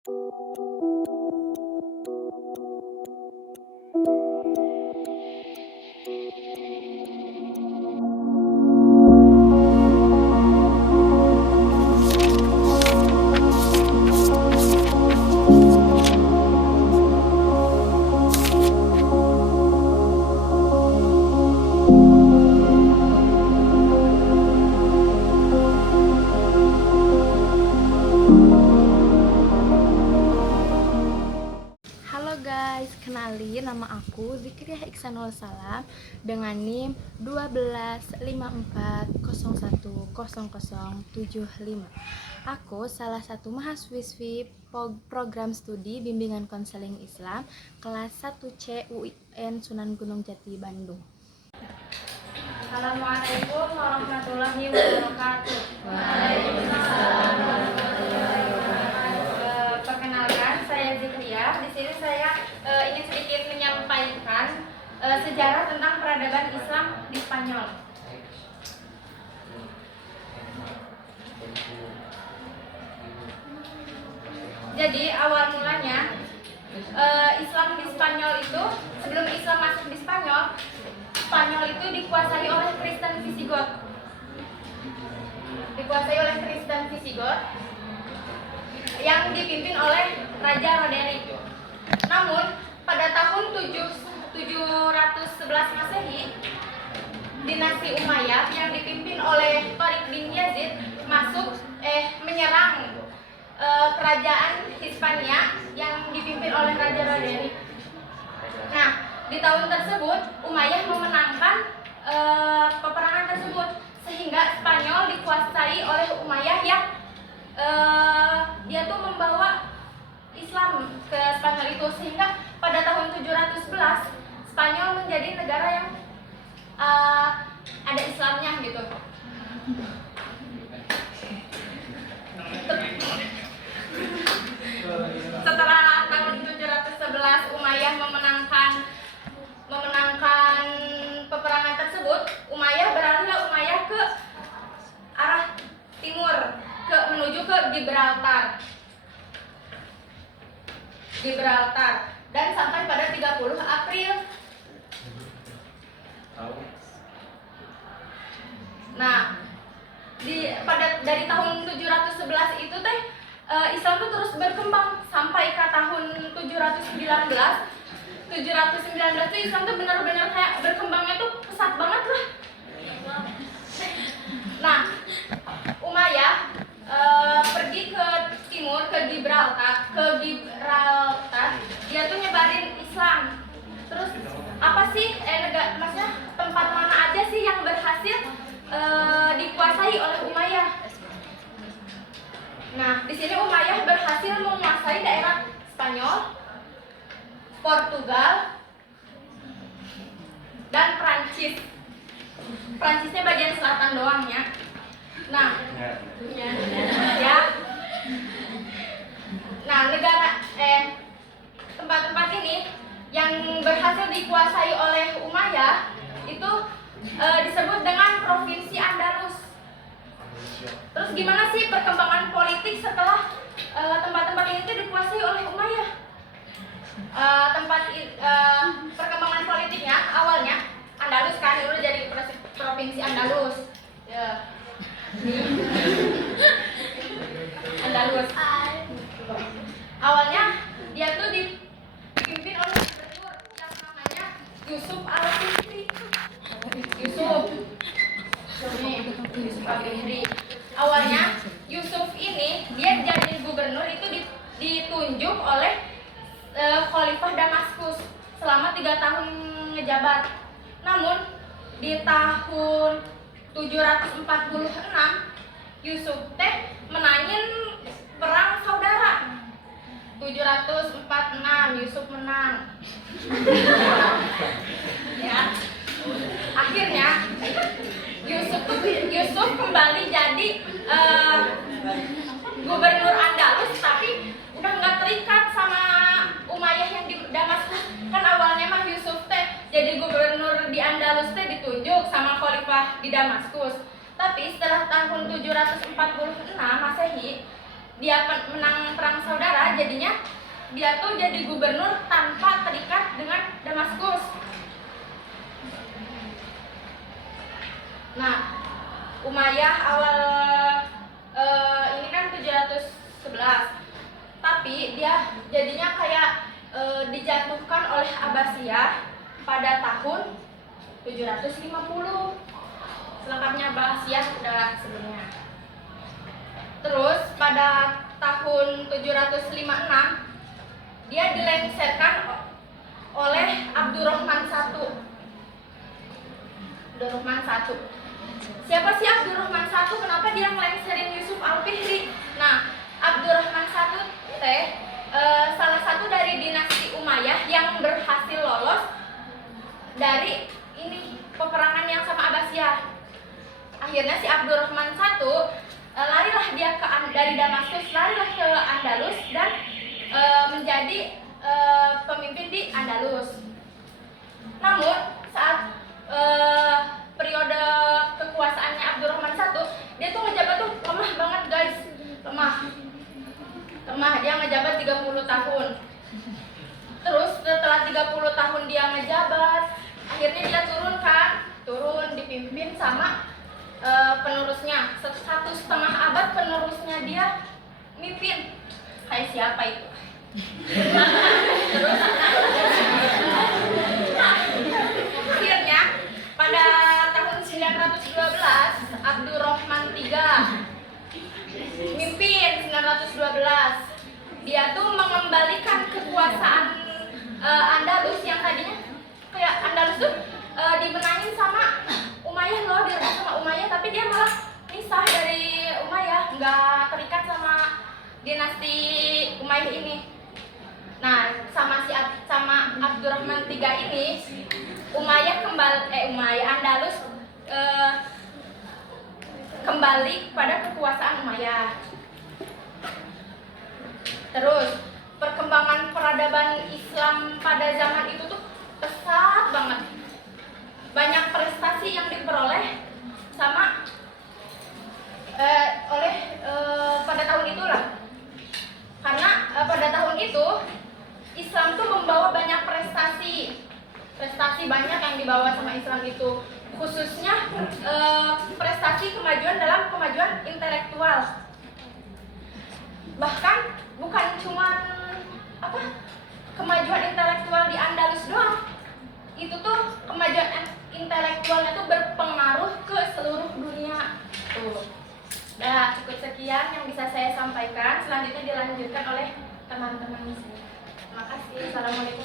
Halo guys, kenalin nama aku Zikriah Iksanul Salam dengan NIM 1254010075. Aku salah satu mahasiswi program studi bimbingan konseling Islam kelas 1C UIN Sunan Gunung Jati, Bandung. Assalamualaikum warahmatullahi wabarakatuh. Waalaikumsalam. Perkenalkan, saya Zikriah. Di sini saya ingin sedikit menyampaikan sejarah tentang peradaban Islam di Spanyol. Jadi awal mulanya Islam di Spanyol itu, sebelum Islam masuk di Spanyol, Spanyol itu dikuasai oleh Kristen Visigoth. Yang dipimpin oleh Raja Roderick. Namun pada tahun 711 Masehi, dinasti Umayyah yang dipimpin oleh Tariq bin Yazid menyerang kerajaan Hispania yang dipimpin oleh Raja Roderick. Nah, di tahun tersebut Umayyah memenangkan peperangan tersebut sehingga Spanyol dikuasai oleh Umayyah yang dia tuh membawa Islam ke Spanyol itu, sehingga pada tahun 711 Spanyol menjadi negara yang ada Islamnya gitu. Setelah tahun 711 Umayyah memenangkan peperangan tersebut, Umayyah ke arah timur, menuju ke Gibraltar dan sampai pada 30 April. Nah, dari tahun 711 itu Islam tuh terus berkembang sampai ke tahun 719 tuh Islam tuh benar-benar kayak berkembangnya tuh pesat banget lah. Nah, Umayyah pergi ke timur, ke Gibraltar, dia tuh nyebarin Islam. Terus apa sih maksudnya tempat mana aja sih yang berhasil dikuasai oleh Umayyah? Nah, di sini Umayyah berhasil menguasai daerah Spanyol, Portugal, dan Prancis. Prancisnya bagian selatan doang ya. Nah, ya. Nah, tempat-tempat ini yang berhasil dikuasai oleh Umayyah itu disebut dengan Provinsi Andalus. Terus gimana sih perkembangan politik setelah tempat-tempat ini tuh dikuasai oleh Umayyah? Perkembangan politiknya awalnya Andalus kan dulu jadi Provinsi Andalus. Ya. Andalus. Awalnya dia tuh dipimpin oleh gubernur yang namanya Yusuf Al-Fihri. Yusuf Al-Fihri. Awalnya Yusuf ini dia jadi gubernur itu ditunjuk oleh Khalifah Damaskus selama 3 tahun ngejabat. Namun di tahun 746 Yusuf menangin perang saudara. 746 Yusuf menang. Ya. Akhirnya Yusuf kembali jadi gubernur Andalus, tapi udah nggak terikat sama Umayyah yang di Damaskus. Kan awalnya mah Yusuf jadi gubernur di Andalus ditunjuk sama Khalifah di Damaskus. Tapi setelah tahun 746 Masehi, dia menang perang saudara, jadinya dia tuh jadi gubernur tanpa terikat dengan Damaskus. Nah, Umayyah awal ini kan 711, tapi dia jadinya kayak dijatuhkan oleh Abbasiyah pada tahun 750. Selengkapnya Abbasiyah udah sebelumnya. Terus pada tahun 756 dia dilengsarkan oleh Abdurrahman I. Abdurrahman I. Siapa sih Abdurrahman I? Kenapa dia ngelengserin Yusuf Al-Fihri? Nah, Abdurrahman I teh salah satu dari dinasti Umayyah yang berhasil lolos dari ini peperangan yang sama Abbasiyah. Akhirnya si Abdurrahman I larilah dia dari Damaskus, larilah ke Andalus dan menjadi pemimpin di Andalus. Namun saat periode kekuasaannya Abdurrahman I, dia tuh ngejabat tuh lemah banget guys, lemah. Dia ngejabat 30 tahun. Terus setelah 30 tahun dia ngejabat, akhirnya dia turun dipimpin sama penerusnya. 1,5 abad penerusnya dia mimpin. Kayak siapa itu? Terus akhirnya pada tahun 912 Abdurrahman III mimpin 912. Dia tuh mengembalikan kekuasaan Andalus yang tadinya kayak Andalus tuh dimenangin sama Umayyah loh, direbut sama Umayyah, tapi dia malah pisah dari Umayyah, nggak terikat sama dinasti Umayyah ini. Nah, sama Abdurrahman III ini Andalus kembali pada kekuasaan Umayyah. Terus perkembangan peradaban Islam pada zaman itu tuh pesat banget. Banyak prestasi yang diperoleh sama pada tahun itulah. Karena pada tahun itu Islam tuh membawa banyak prestasi banyak yang dibawa sama Islam itu, khususnya prestasi kemajuan dalam kemajuan intelektual. Bahkan bukan cuma kemajuan intelektual di Andalus doang, itu tuh kemajuan intelektualnya tuh berpengaruh ke seluruh dunia tuh. Nah, cukup sekian yang bisa saya sampaikan. Selanjutnya dilanjutkan oleh teman-teman saya. Terima kasih. Assalamualaikum.